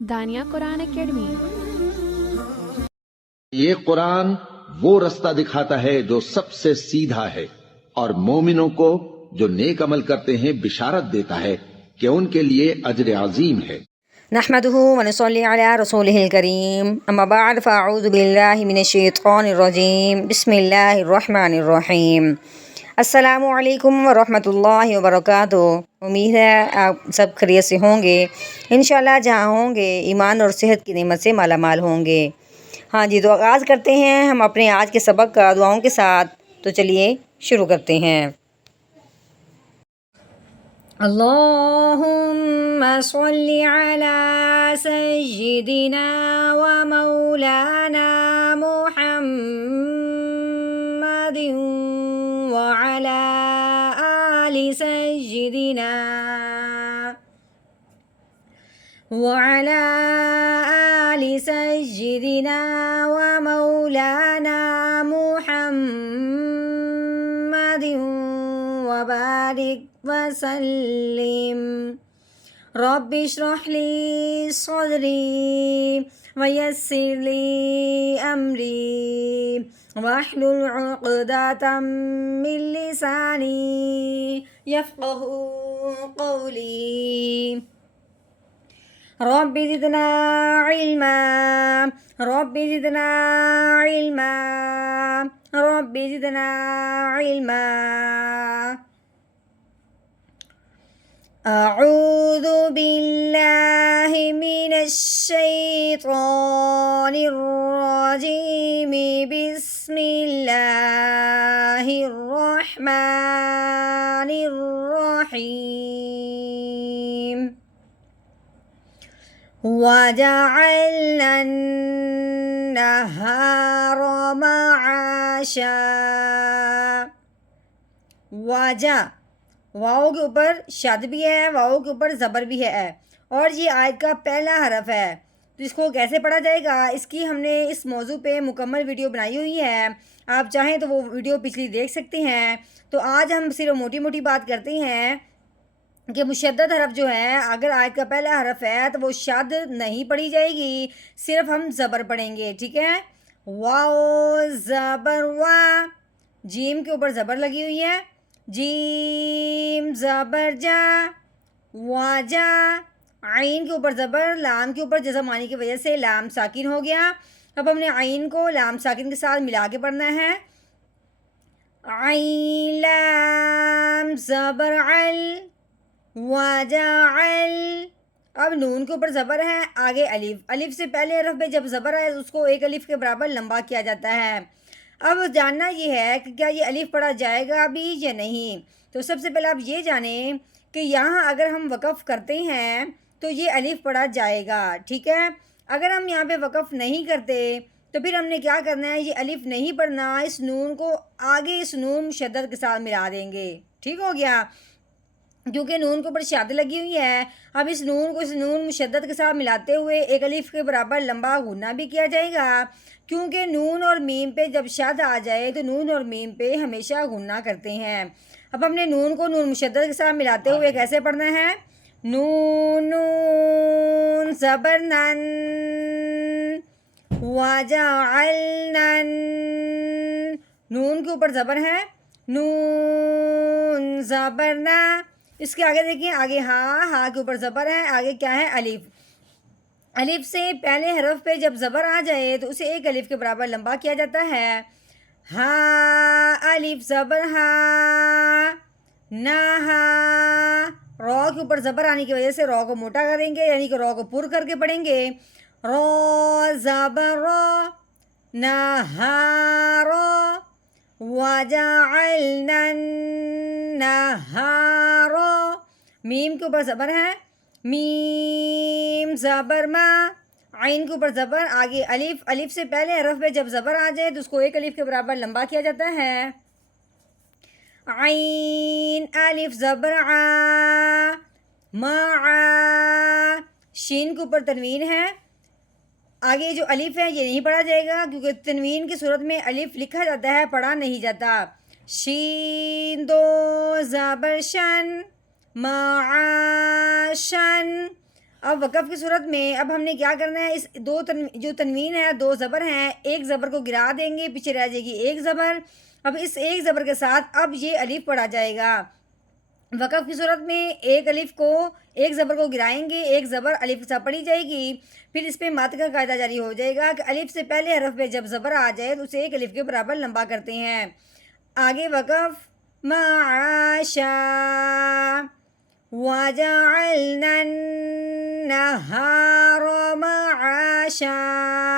دانیہ قرآن academy. یہ قرآن وہ رستہ دکھاتا ہے جو سب سے سیدھا ہے، اور مومنوں کو جو نیک عمل کرتے ہیں بشارت دیتا ہے کہ ان کے لیے اجر عظیم ہے۔ نحمده ونصلي على رسوله الكريم اما بعد فاعوذ بالله من الشیطان الرجیم بسم اللہ الرحمن الرحیم۔ السلام علیکم ورحمۃ اللہ وبرکاتہ۔ امید ہے آپ سب خیریت سے ہوں گے، انشاءاللہ جہاں ہوں گے ایمان اور صحت کی نعمت سے مالا مال ہوں گے۔ ہاں جی، تو آغاز کرتے ہیں ہم اپنے آج کے سبق کا دعاؤں کے ساتھ۔ تو چلیے شروع کرتے ہیں۔ اللہم صلی علی سیدنا و مولانا محمد وعلی آل سیدنا وعلی آل سیدنا و مولانا محمد وبارک وسلم۔ رب اشرح لی صدری ویسر لی امری واحلل عقدۃ من لسانی یفقہوا قولی۔ رب زدنا علما رب زدنا علما رب زدنا علما۔ اعوذ باللہ من الشیطان الرجیم بسم اللہ الرحمن الرحیم۔ وَجَعَلْنَا النَّهَارَ مَعَاشًا۔ واجہ، واؤ کے اوپر شد بھی ہے، واؤ کے اوپر زبر بھی ہے، اور یہ آیت کا پہلا حرف ہے۔ تو اس کو کیسے پڑھا جائے گا، اس کی ہم نے اس موضوع پہ مکمل ویڈیو بنائی ہوئی ہے، آپ چاہیں تو وہ ویڈیو پچھلی دیکھ سکتے ہیں۔ تو آج ہم صرف موٹی موٹی بات کرتے ہیں کہ مشدد حرف جو ہے، اگر آیت کا پہلا حرف ہے تو وہ شد نہیں پڑھی جائے گی، صرف ہم زبر پڑھیں گے، ٹھیک ہے۔ واو زبر وا، جیم کے اوپر زبر لگی ہوئی ہے، جیم زبر جا، واجا، عین کے اوپر زبر، لام کے اوپر جزم آنے کی وجہ سے لام ساکن ہو گیا۔ اب ہم نے عین کو لام ساکن کے ساتھ ملا کے پڑھنا ہے۔ عین لام زبر عل، وجعل۔ اب نون کے اوپر زبر ہے، آگے الف، الف سے پہلے حرف پہ جب زبر آئے اس کو ایک الف کے برابر لمبا کیا جاتا ہے۔ اب جاننا یہ ہے کہ کیا یہ الف پڑھا جائے گا ابھی یا نہیں۔ تو سب سے پہلے آپ یہ جانیں کہ یہاں اگر ہم وقف کرتے ہیں تو یہ الف پڑھا جائے گا، ٹھیک ہے۔ اگر ہم یہاں پہ وقف نہیں کرتے تو پھر ہم نے کیا کرنا ہے، یہ الف نہیں پڑھنا، اس نون کو آگے اس نون مشدد کے ساتھ ملا دیں گے، ٹھیک ہو گیا، کیونکہ نون کے اوپر شد لگی ہوئی ہے۔ اب اس نون کو اس نون مشدد کے ساتھ ملاتے ہوئے ایک الف کے برابر لمبا غنہ بھی کیا جائے گا، کیونکہ نون اور میم پہ جب شد آ جائے تو نون اور میم پہ ہمیشہ غنہ کرتے ہیں۔ اب ہم نے نون کو نون مشدد کے ساتھ ملاتے ہوئے کیسے پڑھنا ہے، نون نون زبر نن، وجعلنا، نون کے اوپر زبر ہے، نون زبر نا۔ اس کے آگے دیکھیں، آگے ہاں، ہاں کے اوپر زبر ہے، آگے کیا ہے، الف۔ الف سے پہلے حرف پہ جب زبر آ جائے تو اسے ایک الف کے برابر لمبا کیا جاتا ہے۔ ہاں الف زبر ہاں، نہ ہاں، رو کے اوپر زبر آنے کی وجہ سے رو کو موٹا کریں گے، یعنی کہ رو کو پر کر کے پڑھیں گے، رو زبر رو، نہ ہاں رو، وجعلنا النہار۔ میم کے اوپر زبر ہے، میم زبر ما، عین کے اوپر زبر، آگے الف، الف سے پہلے حرف پہ جب زبر آ جائے تو اس کو ایک الف کے برابر لمبا کیا جاتا ہے۔ عین الف زبر آ، ما آ، شین کے اوپر تنوین ہے، آگے جو الف ہے یہ نہیں پڑھا جائے گا، کیونکہ تنوین کی صورت میں الف لکھا جاتا ہے، پڑھا نہیں جاتا۔ شین دو زبر شن، معاشن۔ اب وقف کی صورت میں اب ہم نے کیا کرنا ہے، اس جو تنوین ہے دو زبر ہیں، ایک زبر کو گرا دیں گے، پیچھے رہ جائے گی ایک زبر۔ اب اس ایک زبر کے ساتھ اب یہ الف پڑھا جائے گا۔ وقف کی صورت میں ایک زبر کو گرائیں گے، ایک زبر الف کے ساتھ پڑھی جائے گی، پھر اس پہ مد کا قاعدہ جاری ہو جائے گا کہ الف سے پہلے حرف پہ جب زبر آ جائے تو اسے ایک الف کے برابر لمبا کرتے ہیں۔ آگے وقف معاشا، وَجَعَلْنَا النَّهَارَ مَعَاشًا۔